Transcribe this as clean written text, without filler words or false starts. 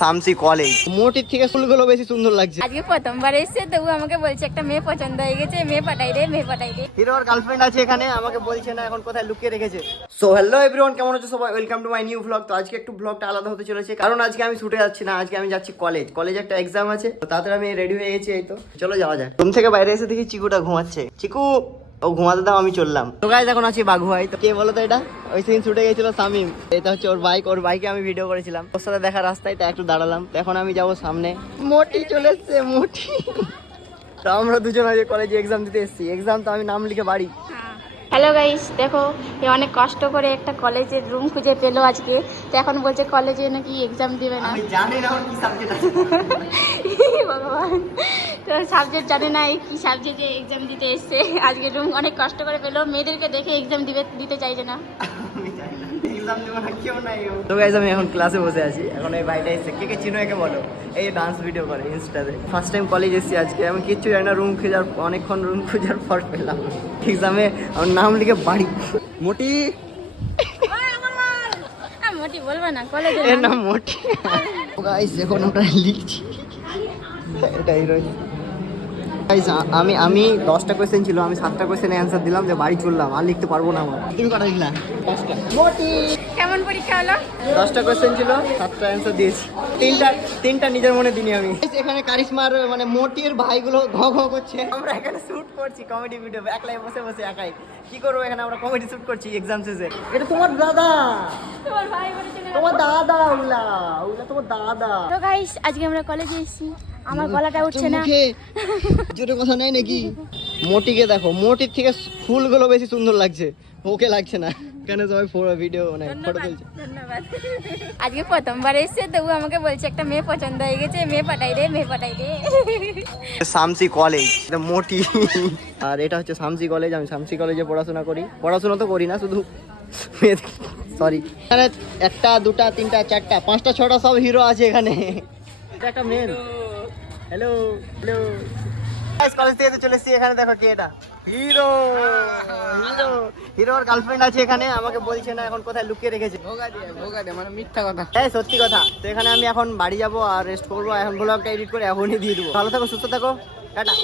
Samsi college মোটির থেকে ফুলগুলো বেশি সুন্দর লাগছে। আজকে প্রথমবার এসেছে তবু আমাকে বলছে একটা মেয়ে পছন্দ হয়ে গেছে, মেয়ে পাঠাই দে মেয়ে পাঠাই দে। হিরোর গার্লফ্রেন্ড আছে এখানে, আমাকে বলছে না এখন কোথায় লুকিয়ে রেখেছে। সো হ্যালো এভরিওয়ান, কেমন আছো সবাই? Welcome to my new blog. তো আজকে একটু ব্লগটা আলাদা হতে চলেছে, কারণ আজকে আমি ছুটে যাচ্ছি না, আজকে আমি যাচ্ছি কলেজে একটা এক্সাম আছে। তো তাড়াতাড়ি আমি রেডি হয়ে গেছি, এই তো চলো যাওয়া যাক। রুম থেকে বাইরে এসে দেখি চিকুটা ঘুমাচ্ছে। চিকু ও ঘুমাতে দাও, আমি চললাম। তো গাইস এখন আছি বাগুহাই। তো কে বলো তো এটা? ওই সিন ছুটে গেছিল শামিম। এটা হচ্ছে ওর বাইক, ওর বাইকে আমি ভিডিও করেছিলাম। ওর সাথে দেখা রাস্তায়, তো একটু দাঁড়ালাম। তো এখন আমি যাবো সামনে। মোটি চলে এসছে, মোটি। তো আমরা দুজন আজকে কলেজে এক্সাম দিতে এসেছি। এক্সাম তো আমি নাম লিখে বাড়ি। হ্যালো গাইস, দেখো এ অনেক কষ্ট করে একটা কলেজের রুম খুঁজে পেলো আজকে। তো এখন বলছে কলেজে নাকি এক্সাম দিবে না। আমি জানি না ওর কি সাবজেক্ট আছে। ভগবান, তো সাবজেক্ট জানে না এই কি সাবজেক্টে এক্সাম দিতে এসছে। আজকে রুম অনেক কষ্ট করে পেলো, মেয়েদেরকে দেখে এক্সাম দিতে চাইছে না। তো গাইস আমি এখন ক্লাসে বসে আছি। এখন এই ভাইটা এসে কে চিনো একে বলো, এই ডান্স ভিডিও করে ইনস্টাতে। ফার্স্ট টাইম কলেজ এসেছি আজকে, আমি কিচ্ছু জানি না। রুম খোঁজার অনেকক্ষণ রুম খোঁজার পর পেলাম এক্সামে আমার নাম লিখে বাড়ি। মোটি মোটি বলবো না, কলেজে এর নাম মোটি। গাইস এখন ওটা লিখছি, এটা হিরোইন। গাইস আমি 10টা কোয়েশ্চেন ছিল, আমি 7টা কোয়েশ্চেনে অ্যান্সার দিলাম, যে বাড়ি চললাম, আর লিখতে পারবো না। আমার তুমি কটা লিখলা? 5টা। মোটি কেমন পরীক্ষা হলো? 10টা কোয়েশ্চেন ছিল, 7টা অ্যান্সার দিয়েছি। তিনটা নিজের মনে দিনি আমি। এখানে কারিশমার মানে মোটির ভাইগুলো ঘ ঘ করছে। আমরা এখানে শুট করছি কমেডি ভিডিও, একলাই বসে বসে একাই। কি করবো এখানে, আমরা কমেডি শুট করছি এক্সাম শেষে। এটা তোমার দাদা, তোমার ভাই বলেছে না? তোমার দাদা, ওগুলা তোমার দাদা। তো গাইস আজকে আমরা কলেজে এসেছি, আমার গলাটা উঠছে না। জোরে কথা নাই নাকি? মোটিকে দেখো, মোটির থেকে ফুলগুলো বেশি সুন্দর লাগছে, ওকে লাগছে না। কেন সবাই ভিডিও মানে ফটো তুলছে। ধন্যবাদ। আজকে প্রথমবার এসেছে তবু আমাকে বলছে একটা মেয়ে পছন্দ হয়ে গেছে, মেয়ে পাঠাই দে মেয়ে পাঠাই দে। শামসি কলেজ, মোটি। আর এটা হচ্ছে শামসি কলেজ। আমি শামসি কলেজে পড়াশোনা তো করি না, শুধু সরি। এখানে 1টা 2টা 3টা 4টা 5টা 6টা সব হিরো আছে এখানে। এটা একটা main. Hello hello guys, college থেকে চলে এসেছি। এখানে দেখো কে এটা, হিরোর গার্লফ্রেন্ড আছে এখানে, আমাকে বলছে না এখন কোথায় লুকিয়ে রেখেছে। ভোগা দিয়ে মানে মিথ্যা কথা। হ্যাঁ সত্যি কথা। তো এখানে আমি এখন বাড়ি যাবো আর রেস্ট করবো। এখন ব্লগটা এডিট করে এখনই দিয়ে দেবো। ভালো থাকো, সুস্থ থাকো, টাটা।